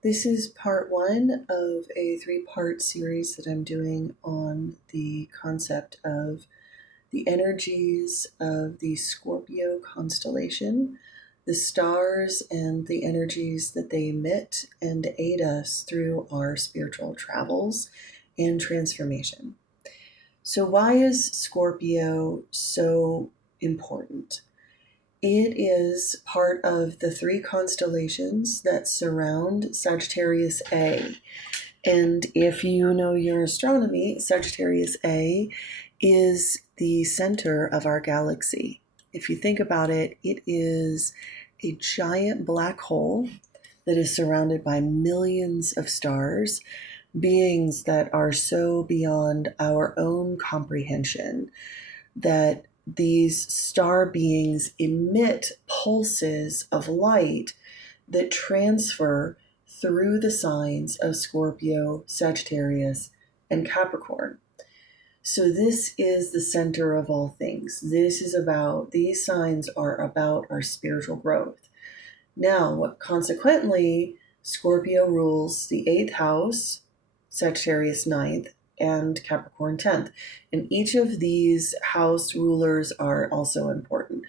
This is part one of a three-part series that I'm doing on the concept of the energies of the Scorpio constellation, the stars, and the energies that they emit and aid us through our spiritual travels and transformation. So, why is Scorpio so important? It is part of the three constellations that surround Sagittarius A. And if you know your astronomy, Sagittarius A is the center of our galaxy. If you think about it, it is a giant black hole that is surrounded by millions of stars, beings that are so beyond our own comprehension that these star beings emit pulses of light that transfer through the signs of Scorpio, Sagittarius, and Capricorn. So this is the center of all things. These signs are about our spiritual growth. Now, consequently, Scorpio rules the 8th house, Sagittarius ninth, and Capricorn 10th. And each of these house rulers are also important.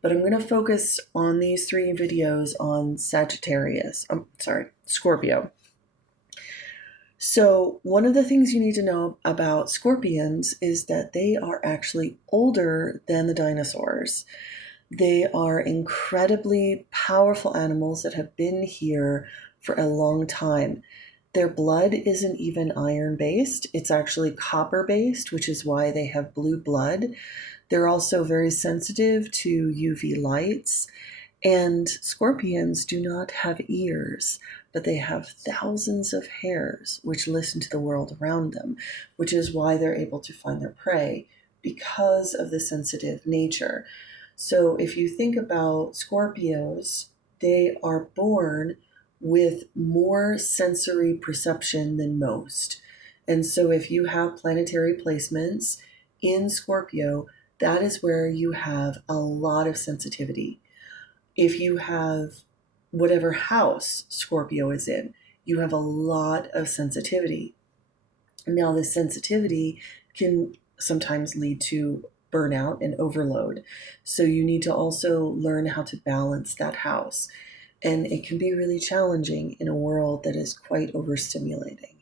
But I'm going to focus on these three videos on Scorpio. So, one of the things you need to know about scorpions is that they are actually older than the dinosaurs. They are incredibly powerful animals that have been here for a long time. Their blood isn't even iron based, it's actually copper based, which is why they have blue blood. They're also very sensitive to UV lights. And scorpions do not have ears, but they have thousands of hairs which listen to the world around them, which is why they're able to find their prey because of the sensitive nature. So if you think about Scorpios, they are born with more sensory perception than most. And so if you have planetary placements in Scorpio, that is where you have a lot of sensitivity. If you have whatever house Scorpio is in, you have a lot of sensitivity. Now, this sensitivity can sometimes lead to burnout and overload. So you need to also learn how to balance that house. And it can be really challenging in a world that is quite overstimulating.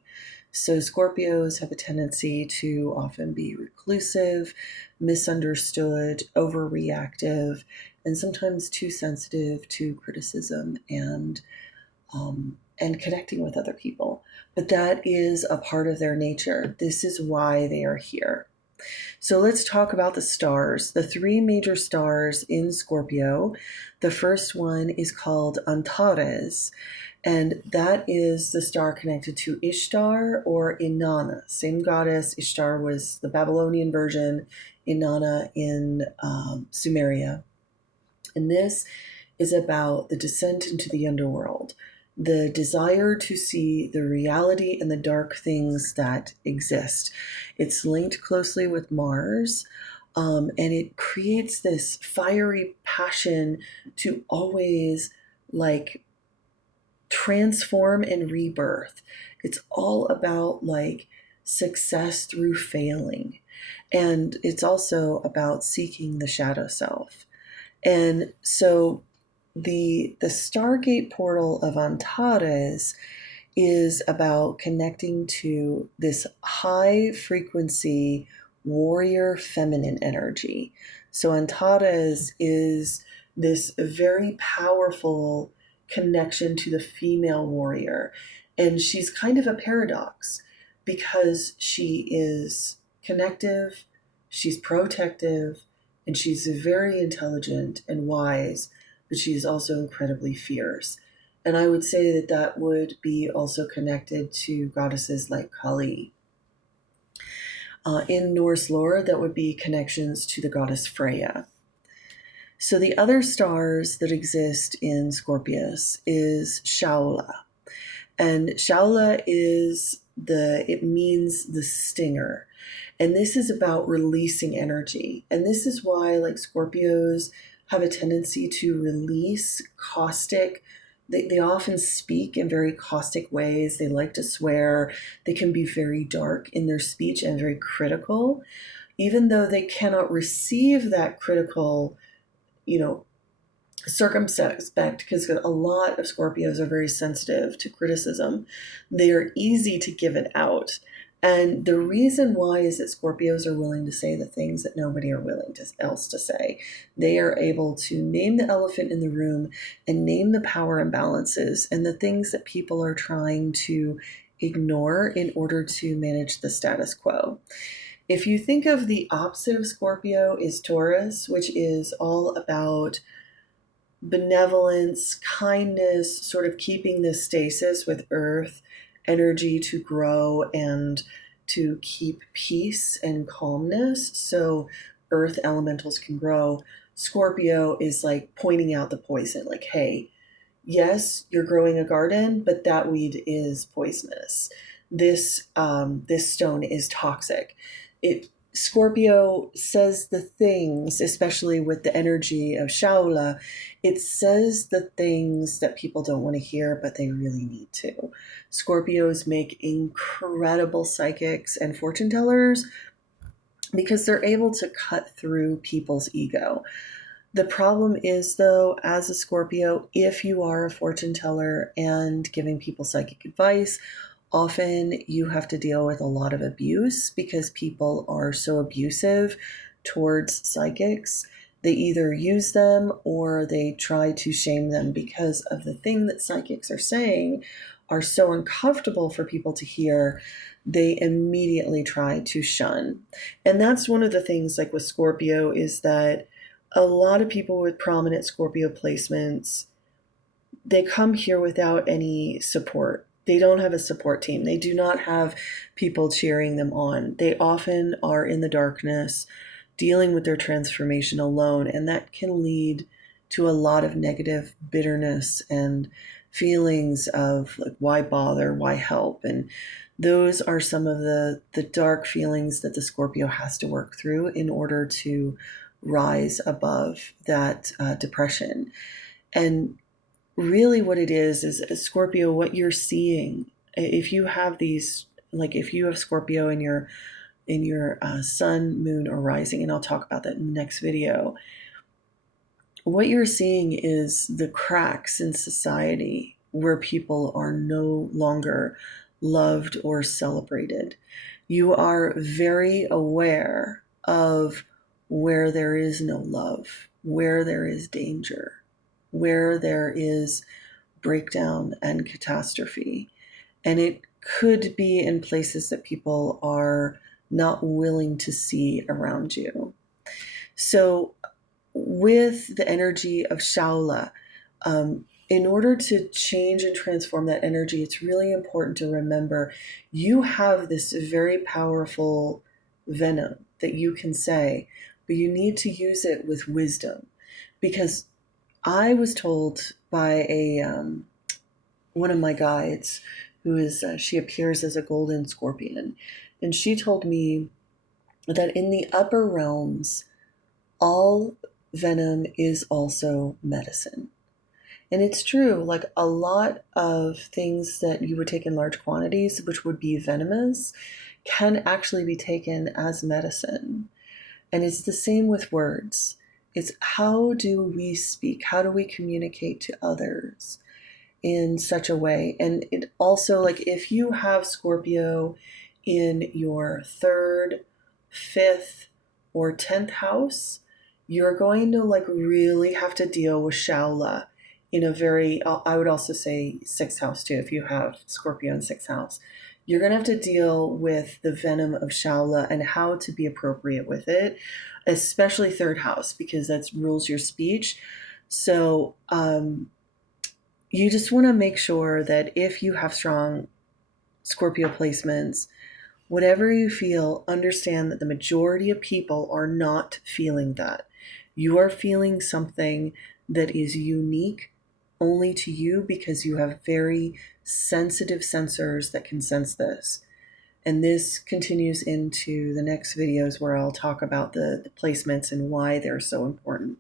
So Scorpios have a tendency to often be reclusive, misunderstood, overreactive, and sometimes too sensitive to criticism and connecting with other people. But that is a part of their nature. This is why they are here. So let's talk about the stars. The three major stars in Scorpio. The first one is called Antares, and that is the star connected to Ishtar or Inanna. Same goddess. Ishtar was the Babylonian version, Inanna in Sumeria. And this is about the descent into the underworld, the desire to see the reality and the dark things that exist. It's linked closely with Mars, and it creates this fiery passion to always like transform and rebirth. It's all about like success through failing. And it's also about seeking the shadow self. And so the Stargate portal of Antares is about connecting to this high frequency warrior feminine energy. So Antares is this very powerful connection to the female warrior. And she's kind of a paradox because she is connective, she's protective, and she's very intelligent and wise, but she's also incredibly fierce. And I would say that that would be also connected to goddesses like Kali. In Norse lore, that would be connections to the goddess Freya. So the other stars that exist in Scorpius is Shaula. And Shaula it means the stinger. And this is about releasing energy. And this is why like Scorpios have a tendency to release caustic, They often speak in very caustic ways. They like to swear. They can be very dark in their speech and very critical, even though they cannot receive that critical, you know, circumspect, because a lot of Scorpios are very sensitive to criticism. They are easy to give it out. And the reason why is that Scorpios are willing to say the things that nobody are willing else to say. They are able to name the elephant in the room and name the power imbalances and the things that people are trying to ignore in order to manage the status quo. If you think of the opposite of Scorpio is Taurus, which is all about benevolence, kindness, sort of keeping this stasis with earth energy to grow and to keep peace and calmness so earth elementals can grow. Scorpio is like pointing out the poison, like, hey, yes, you're growing a garden, but that weed is poisonous. This stone is toxic. It Scorpio says the things, especially with the energy of Shaula, it says the things that people don't want to hear, but they really need to. Scorpios make incredible psychics and fortune tellers because they're able to cut through people's ego. The problem is, though, as a Scorpio, if you are a fortune teller and giving people psychic advice, often you have to deal with a lot of abuse because people are so abusive towards psychics. They either use them or they try to shame them because of the thing that psychics are saying are so uncomfortable for people to hear. They immediately try to shun. And that's one of the things, like with Scorpio, is that a lot of people with prominent Scorpio placements, they come here without any support. They don't have a support team. They do not have people cheering them on. They often are in the darkness, dealing with their transformation alone, and that can lead to a lot of negative bitterness and feelings of like, why bother, why help? And those are some of the dark feelings that the Scorpio has to work through in order to rise above that depression. And really what it is Scorpio, what you're seeing, if you have these, like if you have Scorpio in your sun, moon, or rising, and I'll talk about that in the next video, what you're seeing is the cracks in society where people are no longer loved or celebrated. You are very aware of where there is no love, where there is danger, where there is breakdown and catastrophe. And it could be in places that people are not willing to see around you. So, with the energy of Shaula, in order to change and transform that energy, it's really important to remember you have this very powerful venom that you can say, but you need to use it with wisdom. Because I was told by one of my guides, who is she appears as a golden scorpion, and she told me that in the upper realms, all venom is also medicine. And it's true, like a lot of things that you would take in large quantities, which would be venomous, can actually be taken as medicine. And it's the same with words. It's how do we speak? How do we communicate to others in such a way? And it also, like if you have Scorpio in your third, fifth, or 10th house, you're going to like really have to deal with Shaula in a very, I would also say 6th house too, if you have Scorpio in 6th house. You're going to have to deal with the venom of Shaula and how to be appropriate with it, especially 3rd house, because that rules your speech. So you just want to make sure that if you have strong Scorpio placements, whatever you feel, understand that the majority of people are not feeling that. You are feeling something that is unique only to you because you have very sensitive sensors that can sense this. And this continues into the next videos where I'll talk about the placements and why they're so important.